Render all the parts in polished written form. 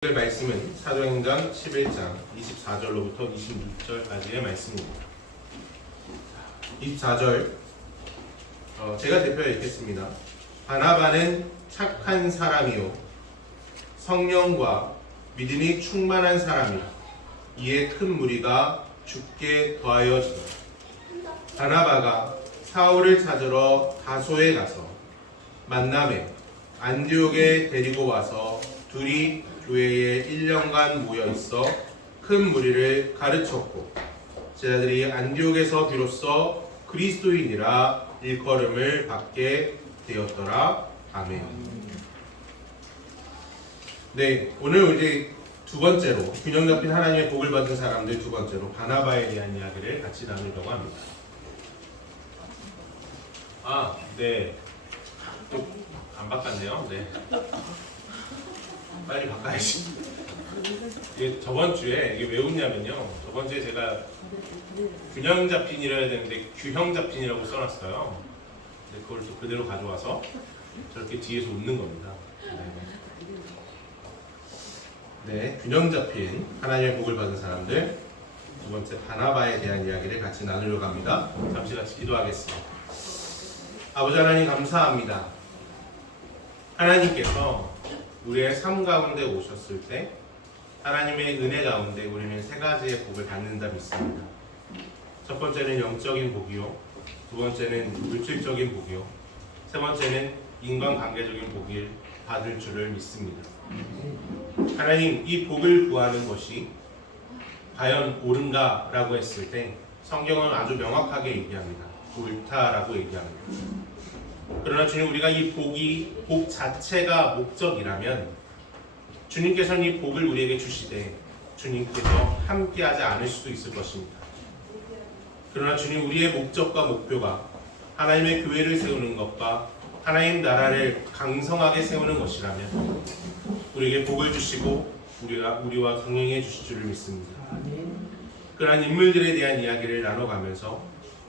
오늘 말씀은 사도행전 11장 24절로부터 26절까지의 말씀입니다. 24절 제가 대표해 읽겠습니다. 바나바는 착한 사람이요 성령과 믿음이 충만한 사람이라 이에 큰 무리가 죽게 더하여지더라. 바나바가 사울을 찾으러 다소에 가서 만남에 안디옥에 데리고 와서 둘이 교회에 1년간 모여있어 큰 무리를 가르쳤고 제자들이 안디옥에서 비로소 그리스도인이라 일컬음을 받게 되었더라. 아멘. 네, 오늘 이제 두 번째로 균형 잡힌 하나님의 복을 받은 사람들 두 번째로 바나바에 대한 이야기를 같이 나누려고 합니다. 네. 또 안 바꿨네요. 네. 빨리 바꿔야지. 저번 주에 이게 왜 웃냐면요. 저번 주에 제가 균형 잡힌이라 해야 되는데 규형 잡힌이라고 써놨어요. 근데 그걸 또 그대로 가져와서 저렇게 뒤에서 웃는 겁니다. 네, 균형 잡힌 하나님의 복을 받은 사람들 두 번째 바나바에 대한 이야기를 같이 나누려고 합니다. 잠시 같이 기도하겠습니다. 아버지 하나님 감사합니다. 하나님께서 우리의 삶 가운데 오셨을 때 하나님의 은혜 가운데 우리는 세 가지의 복을 받는다 믿습니다. 첫 번째는 영적인 복이요, 두 번째는 물질적인 복이요, 세 번째는 인간관계적인 복을 받을 줄을 믿습니다. 하나님, 이 복을 구하는 것이 과연 옳은가라고 했을 때 성경은 아주 명확하게 얘기합니다. 옳다라고 얘기합니다. 그러나 주님, 우리가 이 복 자체가 목적이라면 주님께서는 이 복을 우리에게 주시되 주님께서 함께하지 않을 수도 있을 것입니다. 그러나 주님, 우리의 목적과 목표가 하나님의 교회를 세우는 것과 하나님 나라를 강성하게 세우는 것이라면 우리에게 복을 주시고 우리와 동행해 주실 줄을 믿습니다. 그러한 인물들에 대한 이야기를 나눠가면서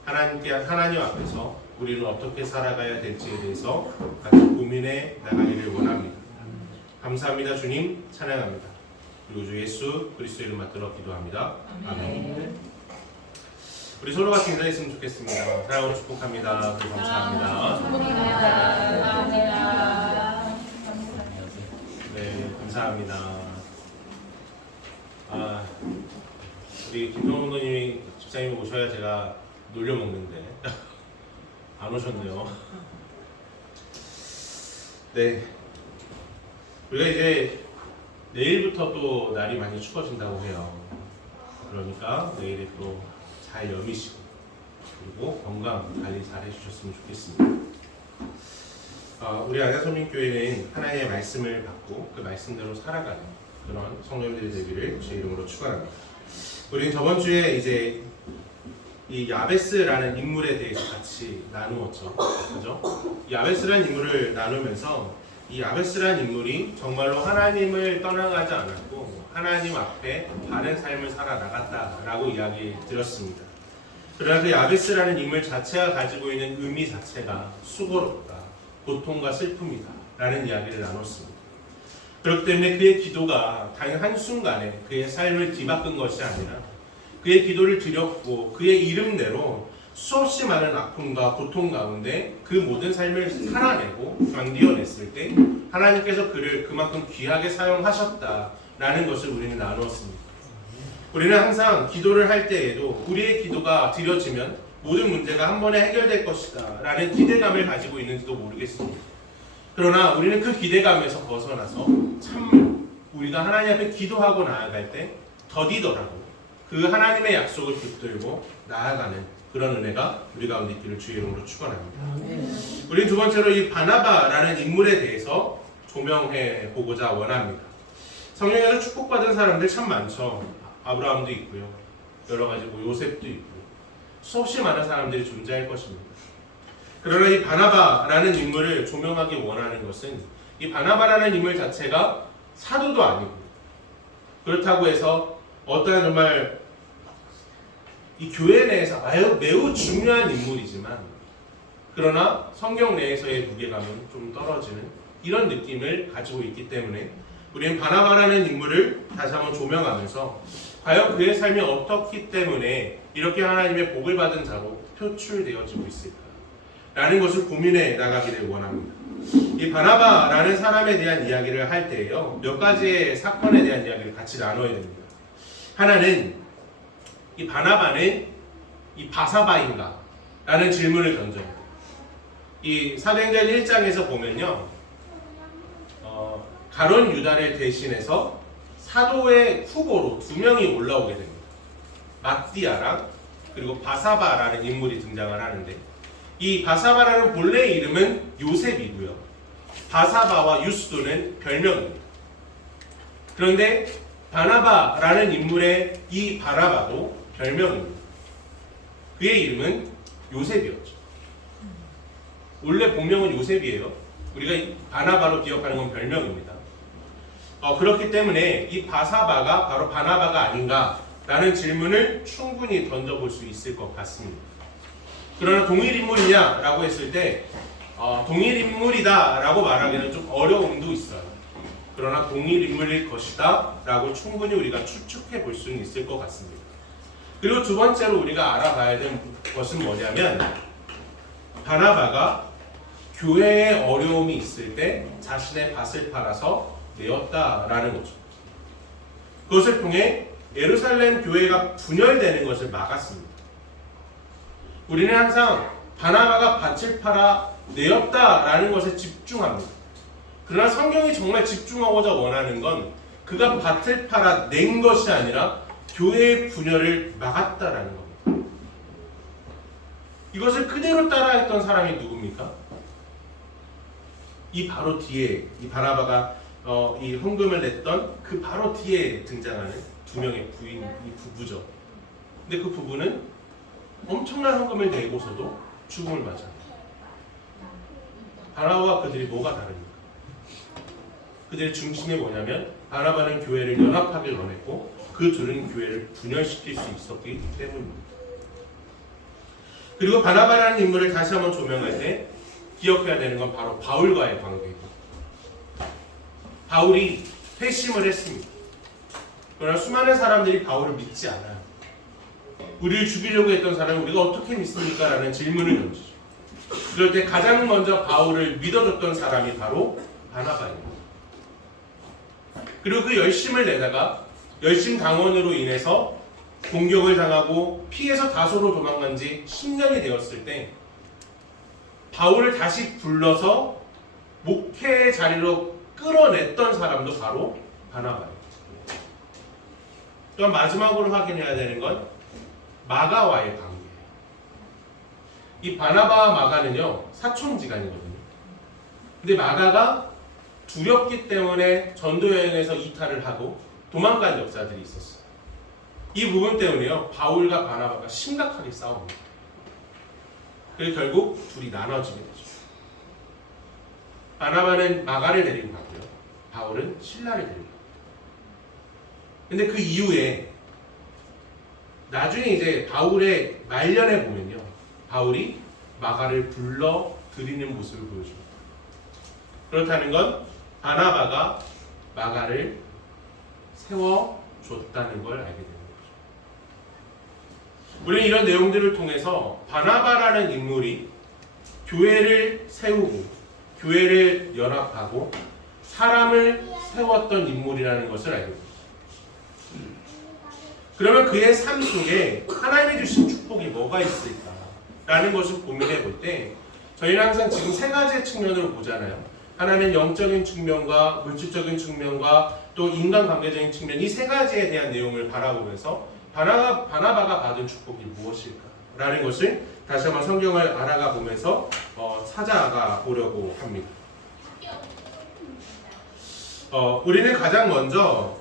하나님 앞에서 우리는 어떻게 살아가야 될지에 대해서 같이 고민해 나가기를 원합니다. 감사합니다. 주님, 찬양합니다. 그리고 주 예수 그리스도 이름 받들어 기도합니다. 아멘. 우리 서로 같이 인사했으면 좋겠습니다. 사랑으로 축복합니다. 그리고 감사합니다. 네, 감사합니다. 우리 김성훈 선생님이 집사님이 오셔야 제가 놀려 먹는데 안 오셨네요. 네, 우리가 이제 내일부터 또 날이 많이 추워진다고 해요. 그러니까 내일에 또 잘 여미시고 그리고 건강 관리 잘 해주셨으면 좋겠습니다. 우리 안야선민교회는 하나님의 말씀을 받고 그 말씀대로 살아가는 그런 성도님들이 되기를 주의 이름으로 축원합니다. 우리는 저번 주에 이제 이 야베스라는 인물에 대해서 같이 나누었죠. 그죠? 이 야베스라는 인물을 나누면서 이 야베스라는 인물이 정말로 하나님을 떠나가지 않았고 하나님 앞에 바른 삶을 살아나갔다라고 이야기 드렸습니다. 그러나 그 야베스라는 인물 자체가 가지고 있는 의미 자체가 수고롭다, 고통과 슬픔이다 라는 이야기를 나눴습니다. 그렇기 때문에 그의 기도가 단 한순간에 그의 삶을 뒤바꾼 것이 아니라 그의 기도를 드렸고 그의 이름대로 수없이 많은 아픔과 고통 가운데 그 모든 삶을 살아내고 견디어냈을 때 하나님께서 그를 그만큼 귀하게 사용하셨다라는 것을 우리는 나누었습니다. 우리는 항상 기도를 할 때에도 우리의 기도가 드려지면 모든 문제가 한 번에 해결될 것이다 라는 기대감을 가지고 있는지도 모르겠습니다. 그러나 우리는 그 기대감에서 벗어나서 참으로 우리가 하나님 앞에 기도하고 나아갈 때 더디더라도 그 하나님의 약속을 붙들고 나아가는 그런 은혜가 우리 가운데 있기를 주의 이름으로 축원합니다. 우리는 두 번째로 이 바나바라는 인물에 대해서 조명해 보고자 원합니다. 성경에서 축복받은 사람들 참 많죠. 아브라함도 있고요. 여러 가지고 요셉도 있고 수없이 많은 사람들이 존재할 것입니다. 그러나 이 바나바라는 인물을 조명하기 원하는 것은 이 바나바라는 인물 자체가 사도도 아니고 그렇다고 해서 어떠한 정말 이 교회 내에서 매우 중요한 인물이지만 그러나 성경 내에서의 무게감은 좀 떨어지는 이런 느낌을 가지고 있기 때문에 우리는 바나바라는 인물을 다시 한번 조명하면서 과연 그의 삶이 어떻기 때문에 이렇게 하나님의 복을 받은 자로 표출되어지고 있을까? 라는 것을 고민해 나가기를 원합니다. 이 바나바라는 사람에 대한 이야기를 할 때에요, 몇 가지의 사건에 대한 이야기를 같이 나눠야 됩니다. 하나는 이 바나바는 이 바사바인가? 라는 질문을 던져요. 이 사도행전 1장에서 보면요, 가룟 유다를 대신해서 사도의 후보로 2명이 올라오게 됩니다. 마띠아랑 그리고 바사바라는 인물이 등장을 하는데, 이 바사바라는 본래 이름은 요셉이고요, 바사바와 유스도는 별명입니다. 그런데 바나바라는 인물의 이 바나바도 별명입니다. 그의 이름은 요셉이었죠. 원래 본명은 요셉이에요. 우리가 바나바로 기억하는 건 별명입니다. 그렇기 때문에 이 바사바가 바로 바나바가 아닌가라는 질문을 충분히 던져볼 수 있을 것 같습니다. 그러나 동일 인물이냐라고 했을 때 동일 인물이다라고 말하기는 좀 어려움도 있어요. 그러나 동일 인물일 것이다 라고 충분히 우리가 추측해 볼 수는 있을 것 같습니다. 그리고 두 번째로 우리가 알아봐야 될 것은 뭐냐면, 바나바가 교회에 어려움이 있을 때 자신의 밭을 팔아서 내었다라는 거죠. 그것을 통해 예루살렘 교회가 분열되는 것을 막았습니다. 우리는 항상 바나바가 밭을 팔아 내었다라는 것에 집중합니다. 그러나 성경이 정말 집중하고자 원하는 건 그가 밭을 팔아 낸 것이 아니라 교회의 분열을 막았다라는 겁니다. 이것을 그대로 따라했던 사람이 누굽니까? 이 바로 뒤에, 이 바나바가 이 헌금을 냈던 그 바로 뒤에 등장하는 2명의 부인, 이 부부죠. 근데 그 부부는 엄청난 헌금을 내고서도 죽음을 맞아요. 바나바와 그들이 뭐가 다릅니까? 그들의 중심이 뭐냐면, 바나바는 교회를 연합하길 원했고 그 둘은 교회를 분열시킬 수 있었기 때문입니다. 그리고 바나바라는 인물을 다시 한번 조명할 때 기억해야 되는 건 바로 바울과의 관계입니다. 바울이 회심을 했습니다. 그러나 수많은 사람들이 바울을 믿지 않아요. 우리를 죽이려고 했던 사람을 우리가 어떻게 믿습니까? 라는 질문을 던지죠. 그럴 때 가장 먼저 바울을 믿어줬던 사람이 바로 바나바입니다. 그리고 그 열심을 내다가 열심 당원으로 인해서 공격을 당하고 피해서 다소로 도망간 지 10년이 되었을 때 바울을 다시 불러서 목회의 자리로 끌어냈던 사람도 바로 바나바예요. 또한 마지막으로 확인해야 되는 건 마가와의 관계예요. 이 바나바와 마가는요, 사촌지간이거든요. 근데 마가가 두렵기 때문에 전도 여행에서 이탈을 하고 도망간 역사들이 있었어요. 이 부분 때문에요, 바울과 바나바가 심각하게 싸웁니다. 그래서 결국 둘이 나눠지게 되죠. 바나바는 마가를 데리고 가고요, 바울은 실라를 데리고 가요. 근데 그 이후에 나중에 이제 바울의 말년에 보면요, 바울이 마가를 불러 드리는 모습을 보여줍니다. 그렇다는 건 바나바가 마가를 세워줬다는 걸 알게 됩니다. 우리는 이런 내용들을 통해서 바나바라는 인물이 교회를 세우고 교회를 연합하고 사람을 세웠던 인물이라는 것을 알게 됩니다. 그러면 그의 삶 속에 하나님이 주신 축복이 뭐가 있을까라는 것을 고민해 볼 때 저희는 항상 지금 세 가지의 측면으로 보잖아요. 하나는 영적인 측면과 물질적인 측면과 또 인간관계적인 측면, 이 세 가지에 대한 내용을 바라보면서 바나바가 받은 축복이 무엇일까라는 것을 다시 한번 성경을 알아가 보면서 찾아가 보려고 합니다. 우리는 가장 먼저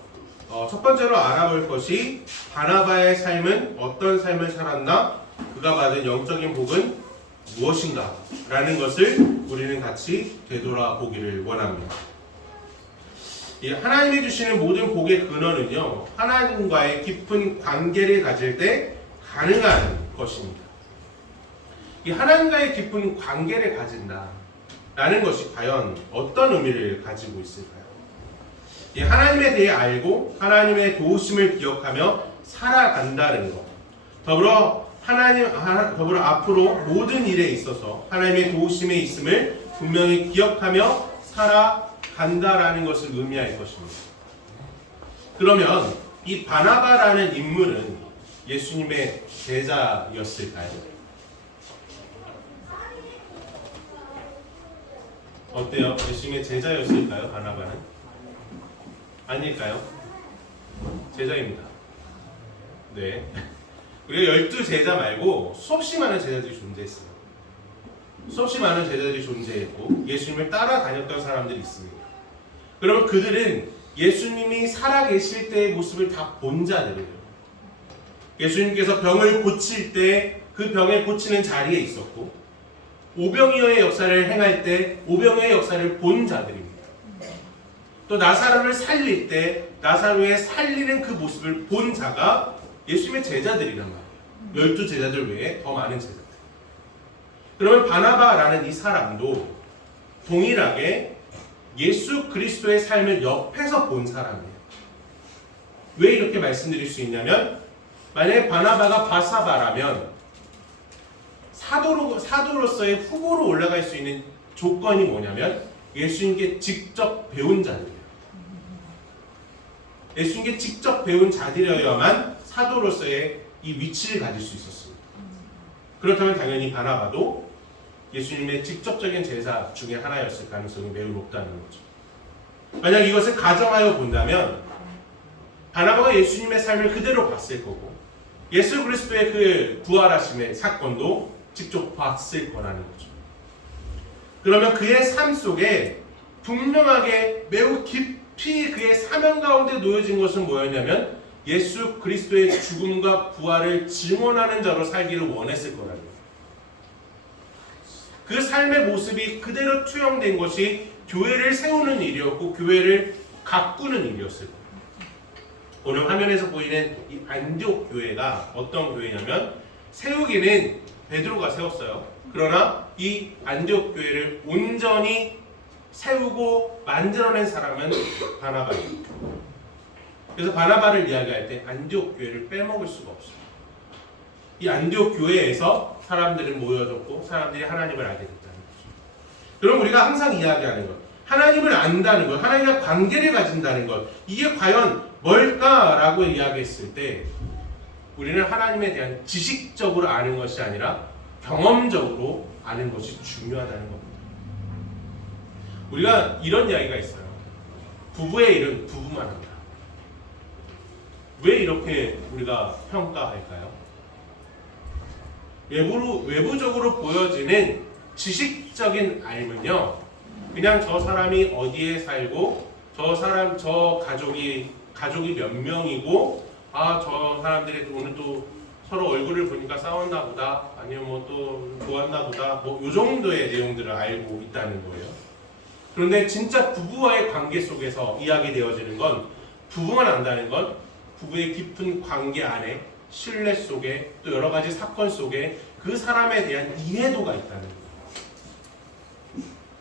첫 번째로 알아볼 것이 바나바의 삶은 어떤 삶을 살았나, 그가 받은 영적인 복은 무엇인가 라는 것을 우리는 같이 되돌아보기를 원합니다. 하나님이 주시는 모든 복의 근원은요, 하나님과의 깊은 관계를 가질 때 가능한 것입니다. 이 하나님과의 깊은 관계를 가진다 라는 것이 과연 어떤 의미를 가지고 있을까요? 이 하나님에 대해 알고 하나님의 도우심을 기억하며 살아간다는 것. 더불어 앞으로 모든 일에 있어서 하나님의 도우심에 있음을 분명히 기억하며 살아간다라는 것을 의미할 것입니다. 그러면 이 바나바라는 인물은 예수님의 제자였을까요? 어때요? 예수님의 제자였을까요? 바나바는? 아닐까요? 제자입니다. 네. 우리가 12제자 말고 수없이 많은 제자들이 존재했어요. 수없이 많은 제자들이 존재했고 예수님을 따라다녔던 사람들이 있습니다. 그러면 그들은 예수님이 살아계실 때의 모습을 다 본 자들이에요. 예수님께서 병을 고칠 때 그 병을 고치는 자리에 있었고 오병이어의 역사를 행할 때 오병이어의 역사를 본 자들입니다. 또 나사로를 살릴 때 나사로의 살리는 그 모습을 본 자가 예수님의 제자들이란 말이에요. 12제자들 외에 더 많은 제자들. 그러면 바나바라는 이 사람도 동일하게 예수 그리스도의 삶을 옆에서 본 사람이에요. 왜 이렇게 말씀드릴 수 있냐면 만약에 바나바가 바사바라면 사도로서의 후보로 올라갈 수 있는 조건이 뭐냐면 예수님께 직접 배운 자들이에요. 예수님께 직접 배운 자들이어야만 사도로서의 이 위치를 가질 수 있었습니다. 그렇다면 당연히 바나바도 예수님의 직접적인 제자 중에 하나였을 가능성이 매우 높다는 거죠. 만약 이것을 가정하여 본다면 바나바가 예수님의 삶을 그대로 봤을 거고 예수 그리스도의 그 부활하심의 사건도 직접 봤을 거라는 거죠. 그러면 그의 삶 속에 분명하게 매우 깊이 그의 사명 가운데 놓여진 것은 뭐였냐면 예수 그리스도의 죽음과 부활을 증언하는 자로 살기를 원했을 거라는 거예요. 그 삶의 모습이 그대로 투영된 것이 교회를 세우는 일이었고 교회를 가꾸는 일이었을 거예요. 오늘 화면에서 보이는 이 안디옥 교회가 어떤 교회냐면 세우기는 베드로가 세웠어요. 그러나 이 안디옥 교회를 온전히 세우고 만들어낸 사람은 바나바입니다. 그래서 바나바를 이야기할 때 안디옥 교회를 빼먹을 수가 없어요. 이 안디옥 교회에서 사람들은 모여졌고 사람들이 하나님을 알게 됐다는 거죠. 그럼 우리가 항상 이야기하는 것, 하나님을 안다는 것, 하나님과 관계를 가진다는 것, 이게 과연 뭘까라고 이야기했을 때 우리는 하나님에 대한 지식적으로 아는 것이 아니라 경험적으로 아는 것이 중요하다는 겁니다. 우리가 이런 이야기가 있어요. 부부의 일은 부부만 한다. 왜 이렇게 우리가 평가할까요? 외부적으로 보여지는 지식적인 알면요, 그냥 저 사람이 어디에 살고 저 가족이 몇 명이고 저 사람들이 오늘 또 서로 얼굴을 보니까 싸웠나 보다 아니면 뭐 또 좋았나 보다 뭐 요 정도의 내용들을 알고 있다는 거예요. 그런데 진짜 부부와의 관계 속에서 이야기되어지는 건 부부만 안다는 건 부부의 깊은 관계 안에 신뢰 속에 또 여러 가지 사건 속에 그 사람에 대한 이해도가 있다는 거예요.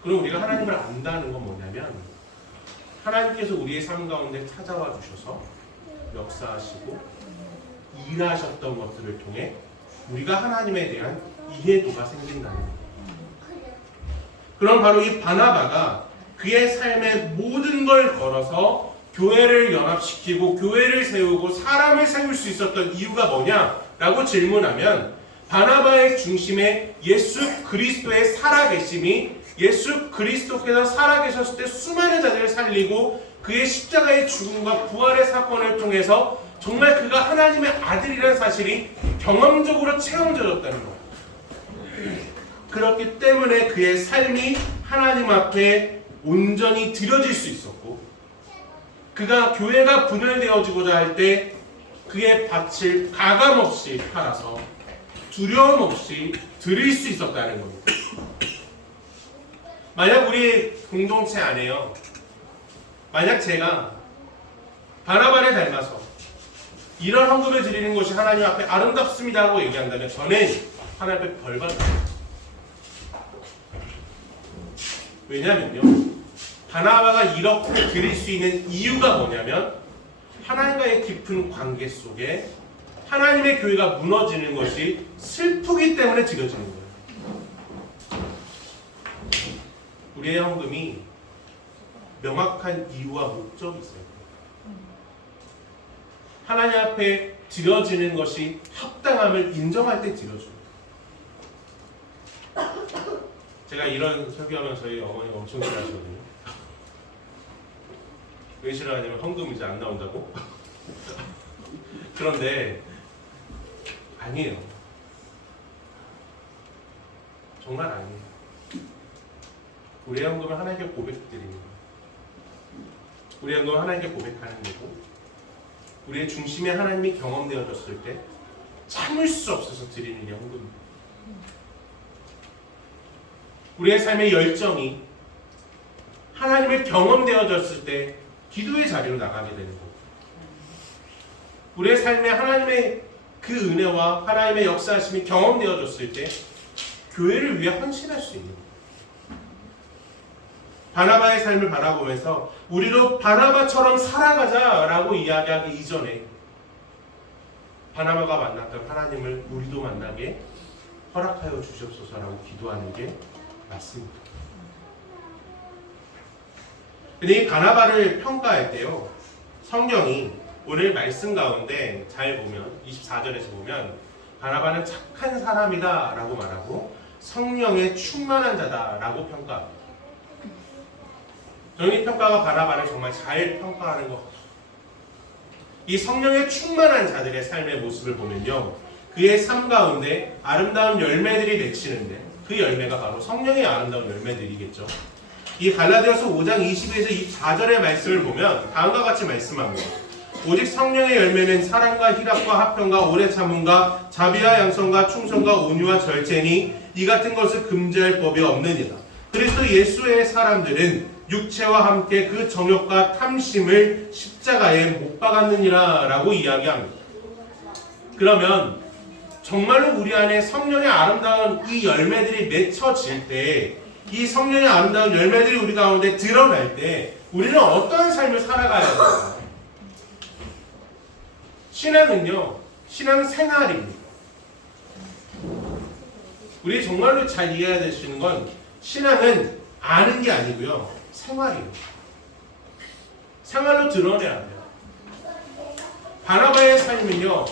그럼 우리가 하나님을 안다는 건 뭐냐면 하나님께서 우리의 삶 가운데 찾아와 주셔서 역사하시고 일하셨던 것들을 통해 우리가 하나님에 대한 이해도가 생긴다는 거예요. 그럼 바로 이 바나바가 그의 삶의 모든 걸 걸어서 교회를 연합시키고 교회를 세우고 사람을 세울 수 있었던 이유가 뭐냐라고 질문하면 바나바의 중심에 예수 그리스도의 살아계심이 예수 그리스도께서 살아계셨을 때 수많은 자들을 살리고 그의 십자가의 죽음과 부활의 사건을 통해서 정말 그가 하나님의 아들이라는 사실이 경험적으로 체험되어졌다는 거예요. 그렇기 때문에 그의 삶이 하나님 앞에 온전히 드려질 수 있었고 그가 교회가 분열되어지고자 할 때 그의 밭을 가감없이 팔아서 두려움 없이 드릴 수 있었다는 겁니다. 만약 우리 공동체 안에요, 만약 제가 바나바를 닮아서 이런 헌금을 드리는 것이 하나님 앞에 아름답습니다 하고 얘기한다면 저는 하나님 앞에 벌 받아요. 왜냐면요, 바나바가 이렇게 드릴 수 있는 이유가 뭐냐면 하나님과의 깊은 관계 속에 하나님의 교회가 무너지는 것이 슬프기 때문에 드려지는 거예요. 우리의 헌금이 명확한 이유와 목적이 있어요. 하나님 앞에 드려지는 것이 합당함을 인정할 때 드려줘요. 제가 이런 설교하면 저희 어머니가 엄청 싫어하시거든요. 왜 싫어하냐면 헌금 이제 안 나온다고? 그런데 아니에요. 정말 아니에요. 우리의 헌금은 하나님께 고백드립니다. 우리의 헌금은 하나님께 고백하는 거고, 우리의 중심에 하나님이 경험되어졌을 때 참을 수 없어서 드리는 게 헌금입니다. 우리의 삶의 열정이 하나님을 경험되어졌을 때 기도의 자리로 나가게 되는 거고, 우리의 삶에 하나님의 그 은혜와 하나님의 역사하심이 경험되어졌을 때 교회를 위해 헌신할 수 있는 거예요. 바나바의 삶을 바라보면서 우리도 바나바처럼 살아가자라고 이야기하기 이전에 바나바가 만났던 하나님을 우리도 만나게 허락하여 주시옵소서라고 기도하는 게 맞습니다. 근데 이 바나바를 평가할 때요, 성경이 오늘 말씀 가운데 잘 보면 24절에서 보면 바나바는 착한 사람이다 라고 말하고 성령에 충만한 자다 라고 평가합니다. 저는 이 평가가 바나바를 정말 잘 평가하는 것 같아요. 이 성령에 충만한 자들의 삶의 모습을 보면요, 그의 삶 가운데 아름다운 열매들이 맺히는데 그 열매가 바로 성령의 아름다운 열매들이겠죠. 이 갈라디아서 5장 22에서 24절의 말씀을 보면 다음과 같이 말씀합니다. 오직 성령의 열매는 사랑과 희락과 화평과 오래 참음과 자비와 양선과 충성과 온유와 절제니 이 같은 것을 금지할 법이 없느니라. 그리스도 예수의 사람들은 육체와 함께 그 정욕과 탐심을 십자가에 못 박았느니라 라고 이야기합니다. 그러면 정말로 우리 안에 성령의 아름다운 이 열매들이 맺혀질 때, 이 성령의 아름다운 열매들이 우리 가운데 드러날 때 우리는 어떤 삶을 살아가야 될까요? 신앙은요, 신앙생활입니다. 우리 정말로 잘 이해해야 되시는 건 신앙은 아는 게 아니고요, 생활이에요. 생활로 드러내야 돼요. 바나바의 삶은요,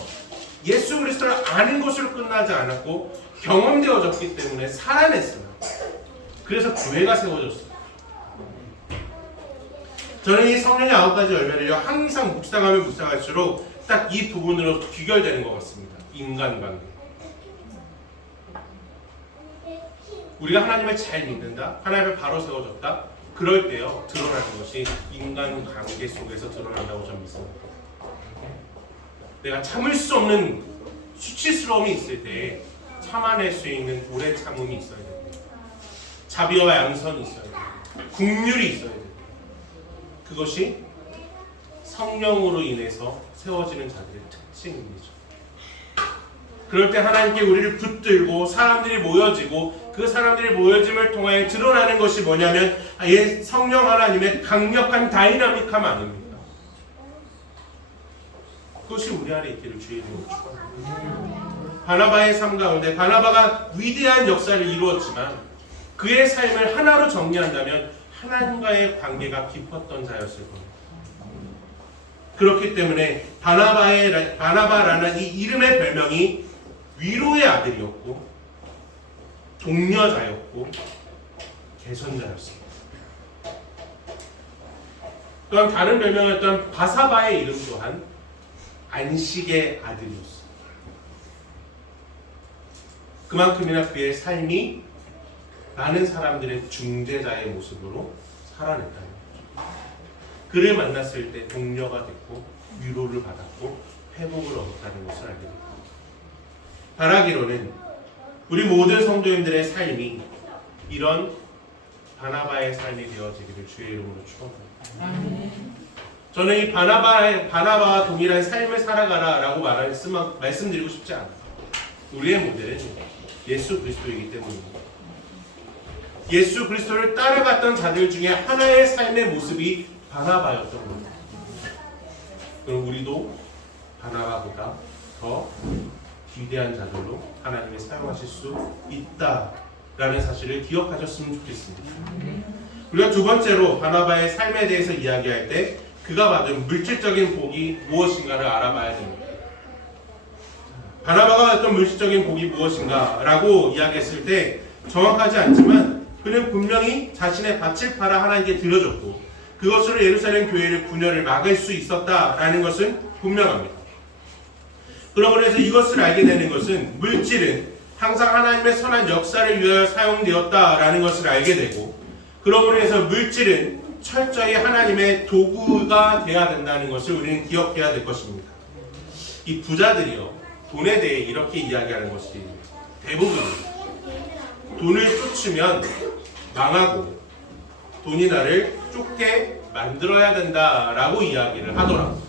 예수 그리스도를 아는 것으로 끝나지 않았고 경험되어졌기 때문에 살아냈어요. 그래서 교회가 세워졌어요. 저는 이 성령의 9가지 열매를요, 항상 묵상하면 묵상할수록 딱 이 부분으로 귀결되는 것 같습니다. 인간관계. 우리가 하나님을 잘 믿는다, 하나님을 바로 세워졌다, 그럴 때요 드러나는 것이 인간관계 속에서 드러난다고 저는 믿습니다. 내가 참을 수 없는 수치스러움이 있을 때 참아낼 수 있는 오래 참음이 있어야 됩니다. 자비와 양선이 있어야 됩니다. 긍휼이 있어야 됩니다. 그것이 성령으로 인해서 세워지는 자들의 특징입니다. 그럴 때 하나님께 우리를 붙들고 사람들이 모여지고 그 사람들이 모여짐을 통하여 드러나는 것이 뭐냐면 성령 하나님의 강력한 다이나믹함 아닙니까? 그것이 우리 안에 있기를 주의 이름으로 축원합니다. 바나바의 삶 가운데 바나바가 위대한 역사를 이루었지만 그의 삶을 하나로 정리한다면 하나님과의 관계가 깊었던 자였을 겁니다. 그렇기 때문에 바나바라는 이 이름의 별명이 위로의 아들이었고 동료자였고 개선자였습니다. 또한 다른 별명이었던 바사바의 이름 또한 안식의 아들이었습니다. 그만큼이나 그의 삶이 많은 사람들의 중재자의 모습으로 살아냈다는 거죠. 그를 만났을 때 동료가 됐고 위로를 받았고 회복을 얻었다는 것을 알게 됩니다. 바라기로는 우리 모든 성도님들의 삶이 이런 바나바의 삶이 되어지기를 주의 이름으로 축원합니다. 저는 이 바나바와 동일한 삶을 살아가라라고 말씀드리고 싶지 않아요. 우리의 모델은 예수 그리스도이기 때문입니다. 예수 그리스도를 따라갔던 자들 중에 하나의 삶의 모습이 바나바였던 겁니다. 그럼 우리도 바나바보다 더 위대한 자들로 하나님이 사용하실 수 있다라는 사실을 기억하셨으면 좋겠습니다. 우리가 두 번째로 바나바의 삶에 대해서 이야기할 때 그가 받은 물질적인 복이 무엇인가를 알아봐야 됩니다. 바나바가 받았던 물질적인 복이 무엇인가 라고 이야기했을 때 정확하지 않지만 그는 분명히 자신의 밭을 팔아 하나님께 드려줬고 그것으로 예루살렘 교회를 분열을 막을 수 있었다라는 것은 분명합니다. 그러고 해서 이것을 알게 되는 것은 물질은 항상 하나님의 선한 역사를 위하여 사용되었다라는 것을 알게 되고 그러고 해서 물질은 철저히 하나님의 도구가 되어야 된다는 것을 우리는 기억해야 될 것입니다. 이 부자들이요 돈에 대해 이렇게 이야기하는 것이 대부분입니다. 돈을 쫓으면 망하고 돈이 나를 쫓게 만들어야 된다라고 이야기를 하더라고요.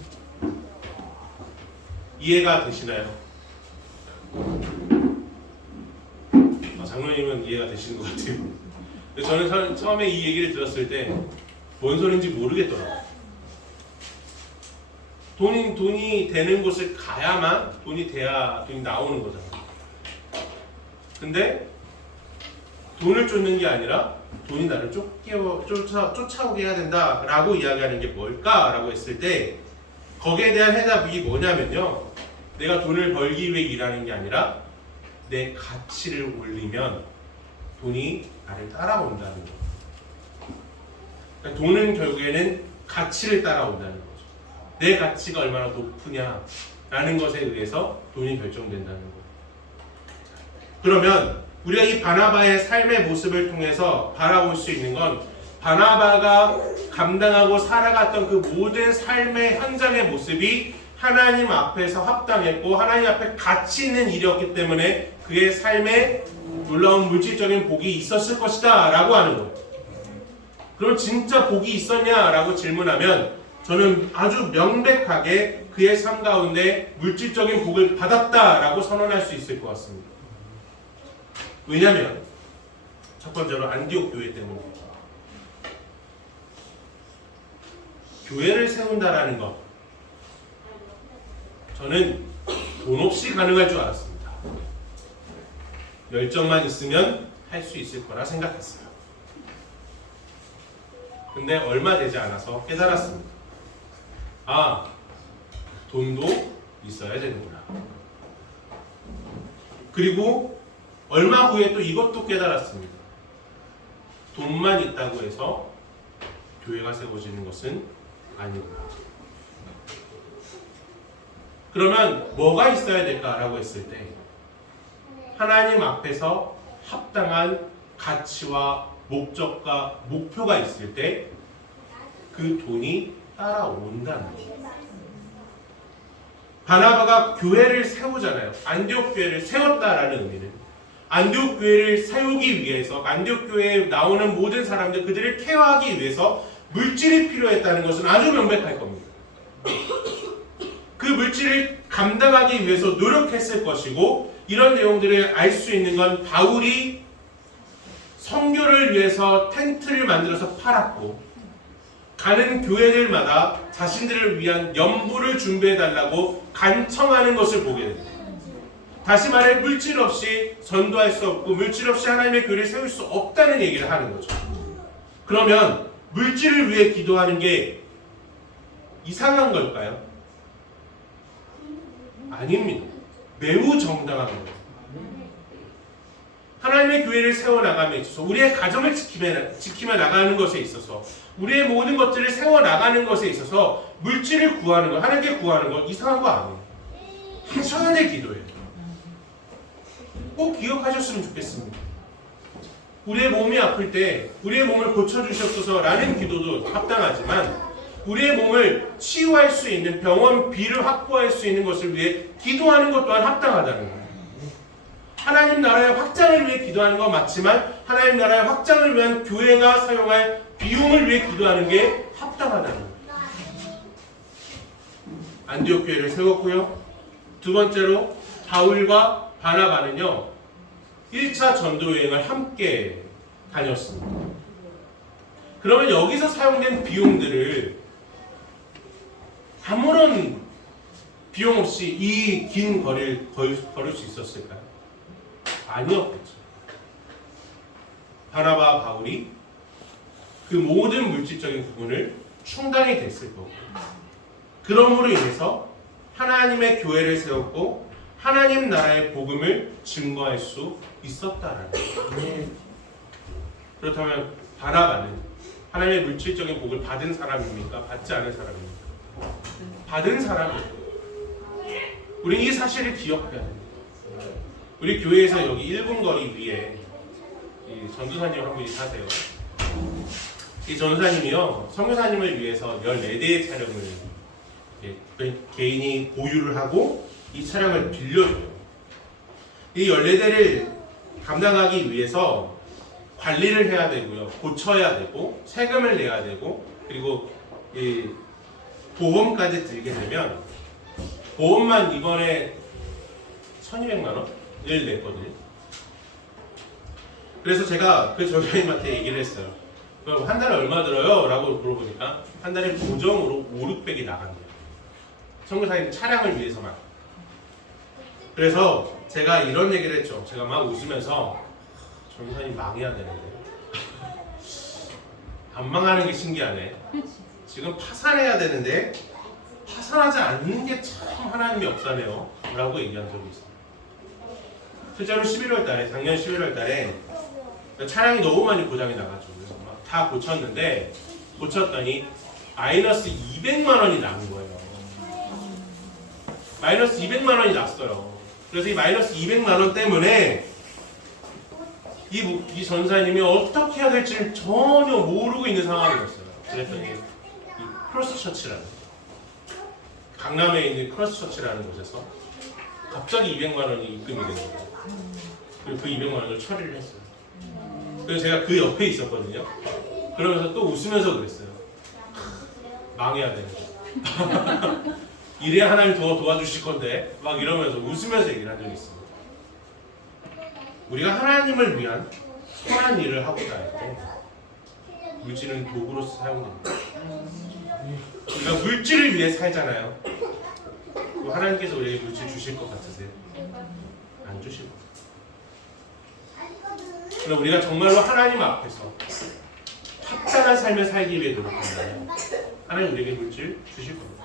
이해가 되시나요? 장로님은 이해가 되시는 것 같아요. 저는 처음에 이 얘기를 들었을 때 뭔 소리인지 모르겠더라고요. 돈이 되는 곳을 가야만 돈이 돼야 돈이 나오는 거잖아요. 근데 돈을 쫓는 게 아니라 돈이 나를 쫓아오게 해야 된다라고 이야기하는 게 뭘까라고 했을 때 거기에 대한 해답이 뭐냐면요. 내가 돈을 벌기 위해 일하는 게 아니라 내 가치를 올리면 돈이 나를 따라온다는 거예요. 그러니까 돈은 결국에는 가치를 따라온다는 거죠. 내 가치가 얼마나 높으냐라는 것에 의해서 돈이 결정된다는 거예요. 그러면 우리가 이 바나바의 삶의 모습을 통해서 바라볼 수 있는 건 바나바가 감당하고 살아갔던 그 모든 삶의 현장의 모습이 하나님 앞에서 합당했고 하나님 앞에 가치 있는 일이었기 때문에 그의 삶에 놀라운 물질적인 복이 있었을 것이다 라고 하는 거예요. 그럼 진짜 복이 있었냐 라고 질문하면 저는 아주 명백하게 그의 삶 가운데 물질적인 복을 받았다 라고 선언할 수 있을 것 같습니다. 왜냐하면 첫 번째로 안디옥 교회 때문입니다. 교회를 세운다라는 것 저는 돈 없이 가능할 줄 알았습니다. 열정만 있으면 할 수 있을 거라 생각했어요. 근데 얼마 되지 않아서 깨달았습니다. 아, 돈도 있어야 되는구나. 그리고 얼마 후에 또 이것도 깨달았습니다. 돈만 있다고 해서 교회가 세워지는 것은 아니구나. 그러면 뭐가 있어야 될까라고 했을 때 하나님 앞에서 합당한 가치와 목적과 목표가 있을 때 그 돈이 따라온다는 거예요. 바나바가 교회를 세우잖아요. 안디옥 교회를 세웠다라는 의미는 안디옥 교회를 세우기 위해서 안디옥 교회에 나오는 모든 사람들 그들을 케어하기 위해서 물질이 필요했다는 것은 아주 명백할 겁니다. 그 물질을 감당하기 위해서 노력했을 것이고 이런 내용들을 알 수 있는 건 바울이 선교를 위해서 텐트를 만들어서 팔았고 가는 교회들마다 자신들을 위한 연부를 준비해달라고 간청하는 것을 보게 됩니다. 다시 말해 물질 없이 전도할 수 없고 물질 없이 하나님의 교회를 세울 수 없다는 얘기를 하는 거죠. 그러면 물질을 위해 기도하는 게 이상한 걸까요? 아닙니다. 매우 정당한 겁니다. 하나님의 교회를 세워나감에 있어서 우리의 가정을 지키며 나가는 것에 있어서 우리의 모든 것들을 세워나가는 것에 있어서 물질을 구하는 것, 하나님께 구하는 것 이상한 거 아니에요. 하셔야 될 기도예요. 꼭 기억하셨으면 좋겠습니다. 우리의 몸이 아플 때 우리의 몸을 고쳐주시옵소서라는 기도도 합당하지만 우리의 몸을 치유할 수 있는 병원비를 확보할 수 있는 것을 위해 기도하는 것 또한 합당하다는 거예요. 하나님 나라의 확장을 위해 기도하는 건 맞지만 하나님 나라의 확장을 위한 교회가 사용할 비용을 위해 기도하는 게 합당하다는 거예요. 안디옥 교회를 세웠고요. 두 번째로 바울과 바나바는요 1차 전도 여행을 함께 다녔습니다. 그러면 여기서 사용된 비용들을 아무런 비용 없이 이 긴 거리를 걸을 수 있었을까요? 아니었겠죠. 바나바와 바울이 그 모든 물질적인 부분을 충당이 됐을 거고, 그러므로 인해서 하나님의 교회를 세웠고 하나님 나라의 복음을 증거할 수 있었다라는 거예요. 그렇다면 바나바는 하나님의 물질적인 복을 받은 사람입니까? 받지 않은 사람입니까? 받은 사람이에요. 우리 이 사실을 기억해야 됩니다. 우리 교회에서 여기 1분 거리 위에 이 전도사님 한 분이 사세요. 이 전도사님이요, 선교사님을 위해서 14대의 차량을 개인이 보유를 하고 이 차량을 빌려줘요. 이 14대를 감당하기 위해서 관리를 해야 되고요, 고쳐야 되고, 세금을 내야 되고, 그리고 이 보험까지 들게 되면 보험만 이번에 1200만 원을 냈거든요. 그래서 제가 그 전도사님한테 얘기를 했어요. 그럼 한 달에 얼마 들어요? 라고 물어보니까 한 달에 고정으로 5,600이 나간대요. 선교사님 차량을 위해서만. 그래서 제가 이런 얘기를 했죠. 제가 막 웃으면서 전도사님 망해야 되는데 안 망하는 게 신기하네. 지금 파산해야 되는데 파산하지 않는 게 참 하나님의 역사네요 라고 얘기한 적이 있어요. 실제로 11월 달에, 작년 11월 달에 차량이 너무 많이 고장이 나가지고 막 다 고쳤는데, 고쳤더니 마이너스 200만 원이 남은 거예요. 마이너스 200만 원이 났어요. 그래서 이 마이너스 200만 원 때문에 이 전사님이 어떻게 해야 될지 전혀 모르고 있는 상황이었어요. 그랬더니 이 크로스처치라는, 강남에 있는 크로스처치라는 곳에서 갑자기 200만 원이 입금이 된 거예요. 그리고 그 200만 원을 처리를 했어요. 그래서 제가 그 옆에 있었거든요. 그러면서 또 웃으면서 그랬어요. 망해야 되는데. 이래야 하나님 더 도와주실 건데. 막 이러면서 웃으면서 얘기를 한 적이 있습니다. 우리가 하나님을 위한 선한 일을 하고자 할 때 물질은 도구로서 사용됩니다. 우리가 물질을 위해 살잖아요. 하나님께서 우리에게 물질 주실 것 같으세요? 안 주실 것 같아요. 그럼 우리가 정말로 하나님 앞에서 합당한 삶을 살기 위해 노력한다면 하나님 우리에게 물질 주실 겁니다.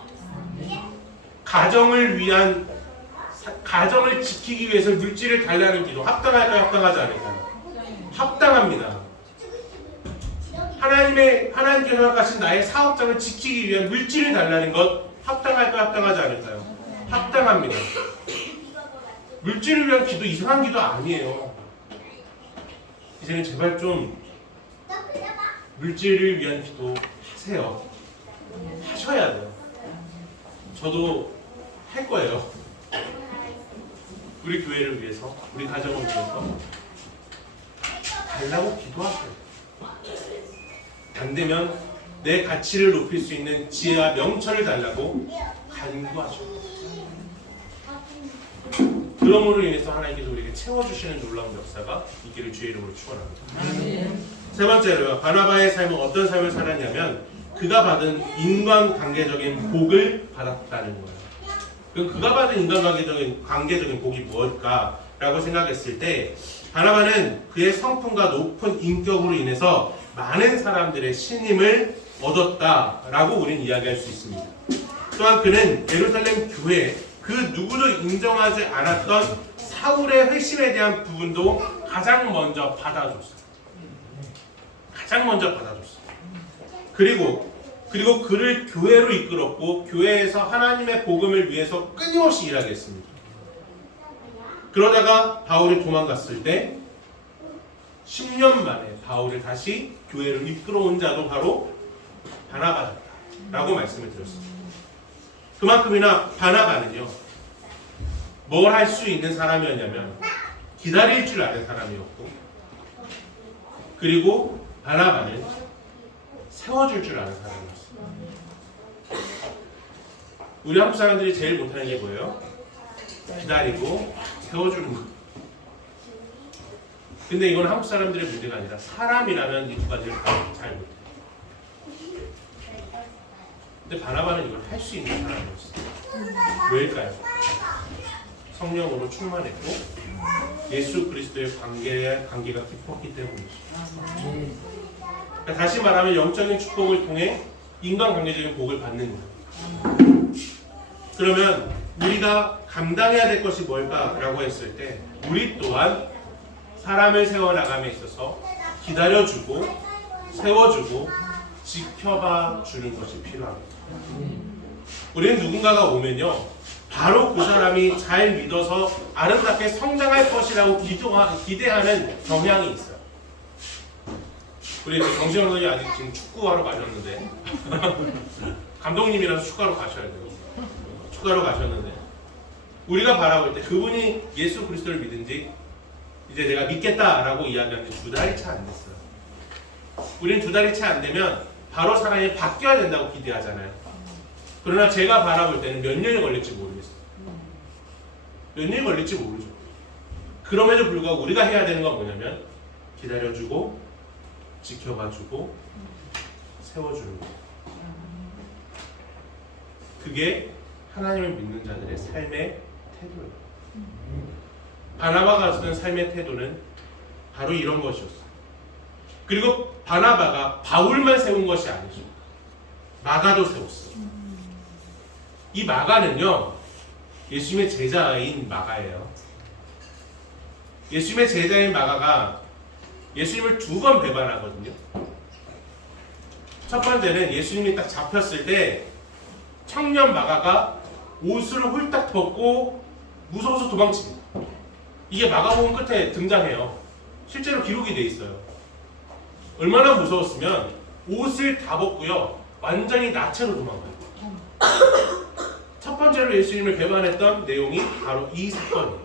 가정을 지키기 위해서 물질을 달라는 기도 합당할까요? 합당하지 않을까요? 합당합니다. 하나님께서 허락하신 나의 사업장을 지키기 위한 물질을 달라는 것 합당할까요? 합당하지 않을까요? 합당합니다. 물질을 위한 기도 이상한 기도 아니에요. 이제는 제발 좀 물질을 위한 기도 하세요. 하셔야 돼요. 저도 할 거예요. 우리 교회를 위해서, 우리 가정을 위해서 달라고 기도하세요. 안 되면 내 가치를 높일 수 있는 지혜와 명철을 달라고 간구하셔요. 그러므로 인해서 하나님께서 우리에게 채워주시는 놀라운 역사가 있기를 주의 이름으로 축원합니다. 세 번째로요, 바나바의 삶은 어떤 삶을 살았냐면 그가 받은 인간관계적인 복을 받았다는 거예요. 그가 받은 인간관계적인 복이 무엇일까라고 생각했을 때 바나바는 그의 성품과 높은 인격으로 인해서 많은 사람들의 신임을 얻었다라고 우리는 이야기할 수 있습니다. 또한 그는 예루살렘 교회 그 누구도 인정하지 않았던 사울의 회심에 대한 부분도 가장 먼저 받아줬어요. 가장 먼저 받아줬어요. 그리고 그를 교회로 이끌었고 교회에서 하나님의 복음을 위해서 끊임없이 일하게 했습니다. 그러다가 바울이 도망갔을 때 10년 만에 바울을 다시 교회로 이끌어온 자도 바로 바나바였다라고 말씀을 드렸습니다. 그만큼이나 바나바는요, 뭘 할 수 있는 사람이었냐면 기다릴 줄 아는 사람이었고, 그리고 바나바는 세워줄 줄 아는 사람이었어요. 우리 한국 사람들이 제일 못하는 게 뭐예요? 기다리고 세워주는 거. 근데 이건 한국 사람들의 문제가 아니라 사람이라면 이 두 가지를 다 잘 못해요. 근데 바나바는 이걸 할 수 있는 사람이었어요. 왜일까요? 성령으로 충만했고 예수 그리스도의 관계가 깊었기 때문이죠. 그러니까 다시 말하면 영적인 축복을 통해 인간관계적인 복을 받는 거예요. 그러면 우리가 감당해야 될 것이 뭘까라고 했을 때 우리 또한 사람을 세워나감에 있어서 기다려주고 세워주고 지켜봐 주는 것이 필요합니다. 우리는 누군가가 오면요 바로 그 사람이 잘 믿어서 아름답게 성장할 것이라고 기대하는 경향이 있어요. 우리 정시영 선생님이 아직 지금 축구하러 가셨는데 감독님이라서 축구하러 가셔야 돼요. 축구하러 가셨는데 우리가 바라볼 때 그분이 예수 그리스도를 믿은지 이제 내가 믿겠다라고 이야기하는 게 2달이 채 안 됐어요. 우리는 2달이 채 안 되면 바로 사람이 바뀌어야 된다고 기대하잖아요. 그러나 제가 바라볼 때는 몇 년이 걸릴지 모르겠어요. 몇 년이 걸릴지 모르죠. 그럼에도 불구하고 우리가 해야 되는 건 뭐냐면 기다려주고 지켜봐주고 세워주는 거예요. 그게 하나님을 믿는 자들의 삶의 태도예요. 바나바가 쓰는 삶의 태도는 바로 이런 것이었어요. 그리고 바나바가 바울만 세운 것이 아니죠. 마가도 세웠어요. 이 마가는요 예수님의 제자인 마가예요. 예수님의 제자인 마가가 예수님을 2번 배반하거든요. 첫 번째는 예수님이 딱 잡혔을 때 청년 마가가 옷을 홀딱 벗고 무서워서 도망칩니다. 이게 마가복음 끝에 등장해요. 실제로 기록이 돼 있어요. 얼마나 무서웠으면 옷을 다 벗고요 완전히 나체로 도망가요. 첫 번째로 예수님을 배반했던 내용이 바로 이 사건이에요.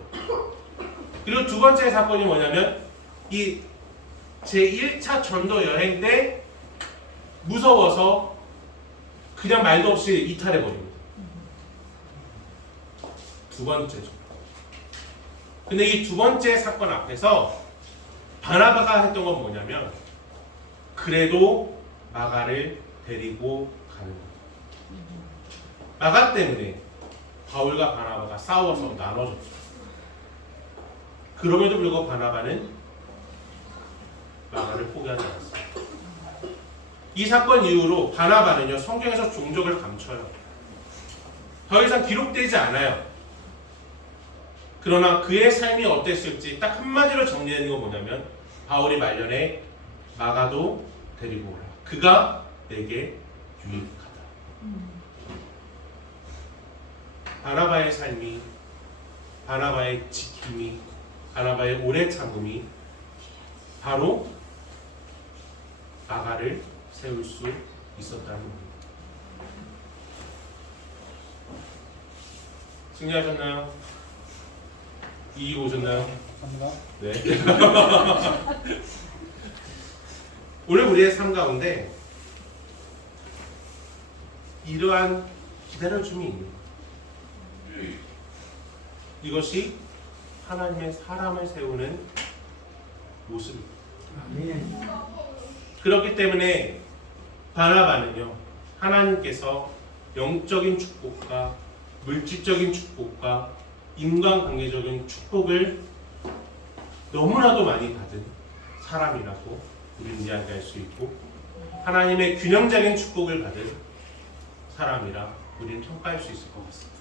그리고 2번째 사건이 뭐냐면 이 제1차 전도 여행 때 무서워서 그냥 말도 없이 이탈해버립니다. 2번째죠. 근데 이 2번째 사건 앞에서 바나바가 했던 건 뭐냐면 그래도 마가를 데리고 가는 거예요. 마가 때문에 바울과 바나바가 싸워서 나눠졌죠. 그럼에도 불구하고 바나바는 마가를 포기하지 않았어요. 이 사건 이후로 바나바는요 성경에서 종족을 감춰요. 더 이상 기록되지 않아요. 그러나 그의 삶이 어땠을지 딱 한마디로 정리되는 건 뭐냐면 바울이 말년에 마가도 데리고 오라. 그가 내게 유익하다. 바나바의 삶이, 바나바의 지킴이, 바나바의 오래 참음이 바로 마가를 세울 수 있었다는 겁니다. 승리하셨나요? 이기고 오셨나요? 감사합니다. 네. 오늘 우리의 삶 가운데 이러한 기다려줌이 있는 거예요. 이것이 하나님의 사람을 세우는 모습입니다. 그렇기 때문에 바나바는요 하나님께서 영적인 축복과 물질적인 축복과 인간관계적인 축복을 너무나도 많이 받은 사람이라고 우리는 이야기할 수 있고 하나님의 균형적인 축복을 받은 사람이라 우리는 평가할 수 있을 것 같습니다.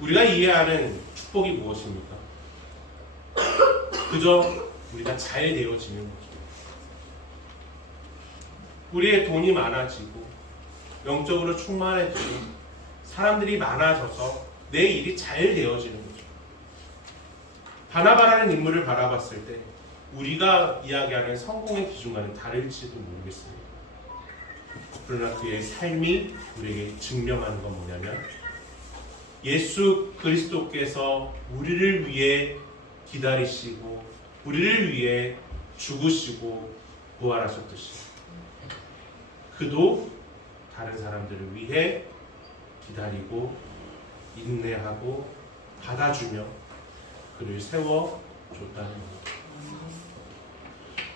우리가 이해하는 축복이 무엇입니까? 그저 우리가 잘 되어지는 거죠. 우리의 돈이 많아지고 영적으로 충만해지고 사람들이 많아져서 내 일이 잘 되어지는 거죠. 바나바라는 인물을 바라봤을 때 우리가 이야기하는 성공의 기준과는 다를지도 모르겠습니다. 그러나 그의 삶이 우리에게 증명하는 건 뭐냐면 예수 그리스도께서 우리를 위해 기다리시고 우리를 위해 죽으시고 부활하셨듯이 그도 다른 사람들을 위해 기다리고 인내하고 받아주며 그를 세워줬다는 겁니다.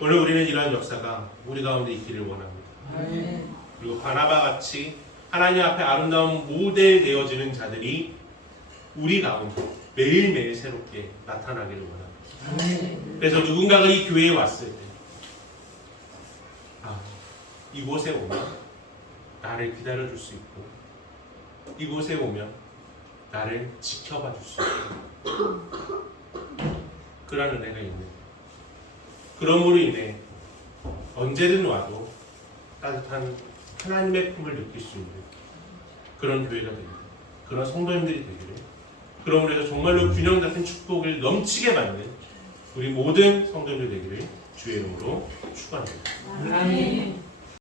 오늘 우리는 이러한 역사가 우리 가운데 있기를 원합니다. 아멘. 그리고 바나바 같이 하나님 앞에 아름다운 모델 되어지는 자들이 우리 가운데 매일매일 새롭게 나타나기를 원합니다. 아멘. 그래서 누군가가 이 교회에 왔을 때 이곳에 오면 나를 기다려줄 수 있고 이곳에 오면 나를 지켜봐 줄 수 있고 그런 은혜가 있는 그러므로 인해 언제든 와도 따뜻한 하나님의 품을 느낄 수 있는 그런 교회가 됩니다. 그런 성도님들이 되기를 그러므로 해서 정말로 균형 같은 축복을 넘치게 받는 우리 모든 성도님들 되기를 주의 이름으로 축원합니다. 아멘.